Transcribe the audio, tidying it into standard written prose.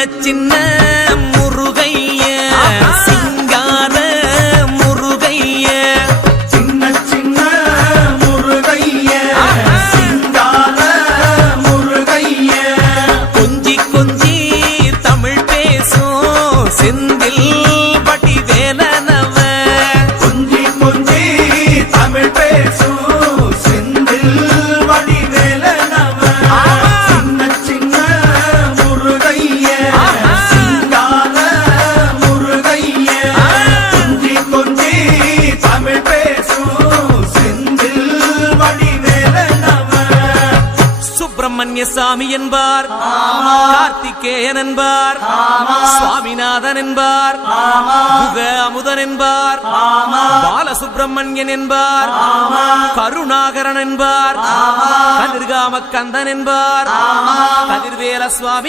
சின்ன முருகைய சிங்கார முருகைய சின்ன சின்ன முருகைய சிங்கார முருகைய கொஞ்சி கொஞ்சி தமிழ் பேசும் செந்தில் பட்டி வேலனவ கொஞ்சி கொஞ்சி தமிழ் பேசும் செந்தில் படி வேலனவ சின்ன சின்ன முருகைய சிங்கார முருகைய கொஞ்சி கொஞ்சி தமிழ் பேசும் செந்தில் படி வேலனவ சுப்பிரமணிய சாமி என்பார் கார்த்திகேயன் என்பார் சுவாமிநாதன் என்பார் முக அமுதன் என்பார் பாலசுப்பிரமணியன் என்பார் கருணாகரன் என்பார் கதிர்காம கந்தன் என்பார் கதிர்வேல சுவாமி